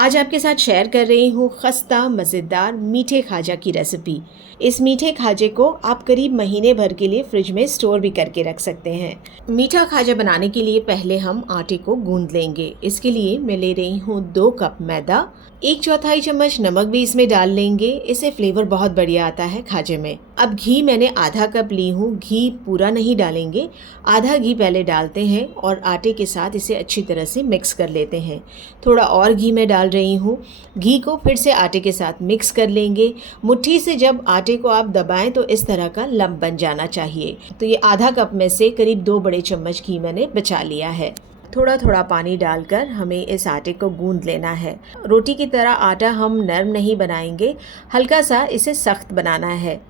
आज आपके साथ शेयर कर रही हूँ खस्ता मज़ेदार मीठे खाजा की रेसिपी। इस मीठे खाजे को आप करीब महीने भर के लिए फ्रिज में स्टोर भी करके रख सकते हैं। मीठा खाजा बनाने के लिए पहले हम आटे को गूंद लेंगे। इसके लिए मैं ले रही हूँ 2 कप मैदा, 1/4 चम्मच नमक भी इसमें डाल लेंगे। इससे फ्लेवर बहुत बढ़िया आता है खाजे में। अब घी मैंने आधा कप ली हूँ। घी पूरा नहीं डालेंगे, आधा घी पहले डालते हैं और आटे के साथ इसे अच्छी तरह से मिक्स कर लेते हैं। थोड़ा और घी मैं डाल रही हूँ। घी को फिर से आटे के साथ मिक्स कर लेंगे। मुट्ठी से जब आटे को आप दबाएं तो इस तरह का लम्प बन जाना चाहिए। तो ये आधा कप में से करीब 2 बड़े चम्मच घी मैंने बचा लिया है। थोड़ा थोड़ा पानी डालकर हमें इस आटे को गूंद लेना है। रोटी की तरह आटा हम नरम नहीं बनाएंगे, हल्का सा इसे सख्त बनाना है।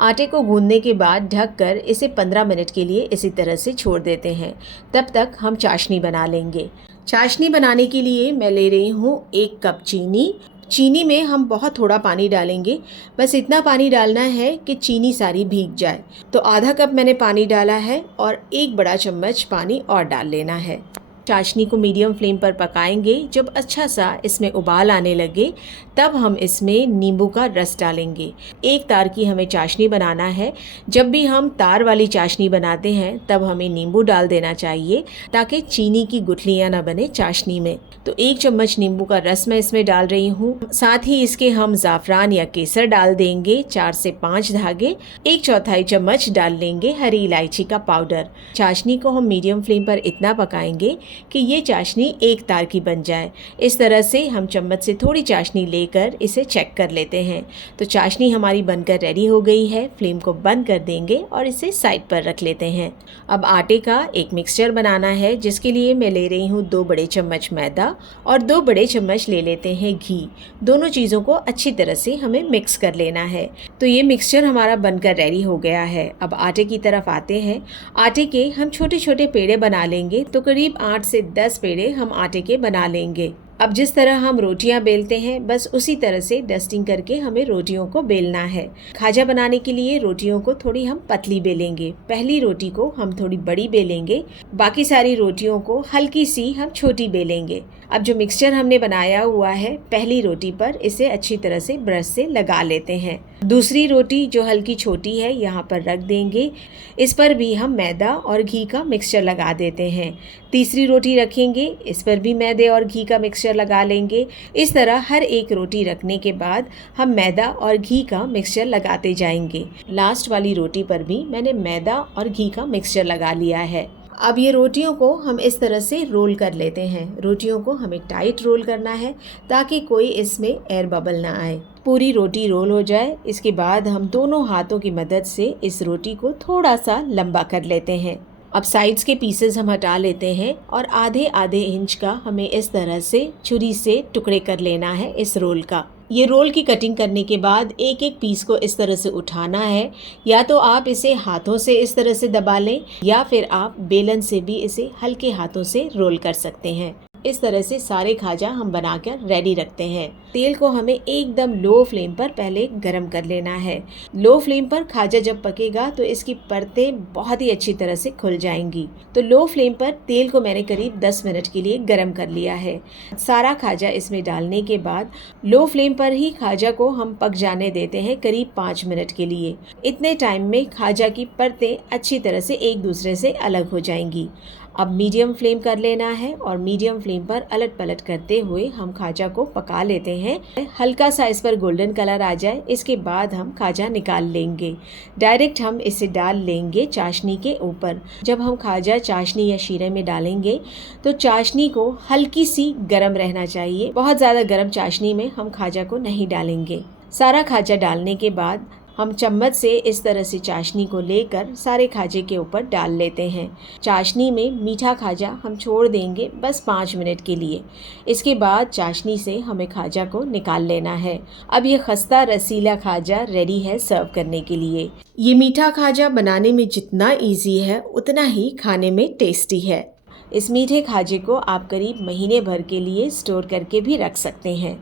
आटे को गूंदने के बाद ढककर इसे 15 मिनट के लिए इसी तरह से छोड़ देते हैं। तब तक हम चाशनी बना लेंगे। चाशनी बनाने के लिए मैं ले रही हूँ 1 कप चीनी। चीनी में हम बहुत थोड़ा पानी डालेंगे, बस इतना पानी डालना है कि चीनी सारी भीग जाए। तो आधा कप मैंने पानी डाला है और 1 बड़ा चम्मच पानी और डाल लेना है। चाशनी को मीडियम फ्लेम पर पकाएंगे। जब अच्छा सा इसमें उबाल आने लगे तब हम इसमें नींबू का रस डालेंगे। 1 तार की हमें चाशनी बनाना है। जब भी हम तार वाली चाशनी बनाते हैं तब हमें नींबू डाल देना चाहिए ताकि चीनी की गुठलियाँ ना बने चाशनी में। तो 1 चम्मच नींबू का रस मैं इसमें डाल रही हूँ। साथ ही इसके हम ज़ाफ़रान या केसर डाल देंगे, 4 से 5 धागे। 1/4 चम्मच डाल लेंगे हरी इलायची का पाउडर। चाशनी को हम मीडियम फ्लेम पर इतना पकाएंगे कि ये चाशनी 1 तार की बन जाए। इस तरह से हम चम्मच से थोड़ी चाशनी लेकर इसे चेक कर लेते हैं। तो चाशनी हमारी बनकर रेडी हो गई है। फ्लेम को बंद कर देंगे और इसे साइड पर रख लेते हैं। अब आटे का एक मिक्सचर बनाना है, जिसके लिए मैं ले रही हूँ 2 बड़े चम्मच मैदा और 2 बड़े चम्मच ले लेते हैं घी। दोनों चीज़ों को अच्छी तरह से हमें मिक्स कर लेना है। तो ये मिक्सचर हमारा बनकर रेडी हो गया है। अब आटे की तरफ आते हैं। आटे के हम छोटे छोटे पेड़े बना लेंगे। तो करीब 8 से 10 पेड़े हम आटे के बना लेंगे। अब जिस तरह हम रोटियां बेलते हैं बस उसी तरह से डस्टिंग करके हमें रोटियों को बेलना है। खाजा बनाने के लिए रोटियों को थोड़ी हम पतली बेलेंगे। पहली रोटी को हम थोड़ी बड़ी बेलेंगे, बाकी सारी रोटियों को हल्की सी हम छोटी बेलेंगे। अब जो मिक्सचर हमने बनाया हुआ है पहली रोटी पर इसे अच्छी तरह से ब्रश से लगा लेते हैं। दूसरी रोटी जो हल्की छोटी है यहाँ पर रख देंगे। इस पर भी हम मैदा और घी का मिक्सचर लगा देते हैं। तीसरी रोटी रखेंगे, इस पर भी मैदे और घी का मिक्सचर लगा लेंगे। इस तरह हर एक रोटी रखने के बाद हम मैदा और घी का मिक्सचर लगाते जाएंगे। लास्ट वाली रोटी पर भी मैंने मैदा और घी का मिक्सचर लगा लिया है। अब ये रोटियों को हम इस तरह से रोल कर लेते हैं। रोटियों को हमें टाइट रोल करना है ताकि कोई इसमें एयर बबल ना आए। पूरी रोटी रोल हो जाए, इसके बाद हम दोनों हाथों की मदद से इस रोटी को थोड़ा सा लंबा कर लेते हैं। अब साइड्स के पीसेस हम हटा लेते हैं और आधे आधे इंच का हमें इस तरह से छुरी से टुकड़े कर लेना है इस रोल का। ये रोल की कटिंग करने के बाद एक एक पीस को इस तरह से उठाना है। या तो आप इसे हाथों से इस तरह से दबा लें या फिर आप बेलन से भी इसे हल्के हाथों से रोल कर सकते हैं। इस तरह से सारे खाजा हम बनाकर रेडी रखते हैं। तेल को हमें एकदम लो फ्लेम पर पहले गरम कर लेना है। लो फ्लेम पर खाजा जब पकेगा तो इसकी परतें बहुत ही अच्छी तरह से खुल जाएंगी। तो लो फ्लेम पर तेल को मैंने करीब 10 मिनट के लिए गरम कर लिया है। सारा खाजा इसमें डालने के बाद लो फ्लेम पर ही खाजा को हम पक जाने देते हैं करीब 5 मिनट के लिए। इतने टाइम में खाजा की परतें अच्छी तरह से एक दूसरे से अलग हो जाएंगी। अब मीडियम फ्लेम कर लेना है और मीडियम फ्लेम पर अलट पलट करते हुए हम खाजा को पका लेते हैं। हल्का सा इस पर गोल्डन कलर आ जाए, इसके बाद हम खाजा निकाल लेंगे। डायरेक्ट हम इसे डाल लेंगे चाशनी के ऊपर। जब हम खाजा चाशनी या शीरे में डालेंगे तो चाशनी को हल्की सी गर्म रहना चाहिए। बहुत ज़्यादा गर्म चाशनी में हम खाजा को नहीं डालेंगे। सारा खाजा डालने के बाद हम चम्मच से इस तरह से चाशनी को लेकर सारे खाजे के ऊपर डाल लेते हैं। चाशनी में मीठा खाजा हम छोड़ देंगे बस 5 मिनट के लिए। इसके बाद चाशनी से हमें खाजा को निकाल लेना है। अब ये खस्ता रसीला खाजा रेडी है सर्व करने के लिए। ये मीठा खाजा बनाने में जितना इजी है उतना ही खाने में टेस्टी है। इस मीठे खाजे को आप करीब महीने भर के लिए स्टोर करके भी रख सकते हैं।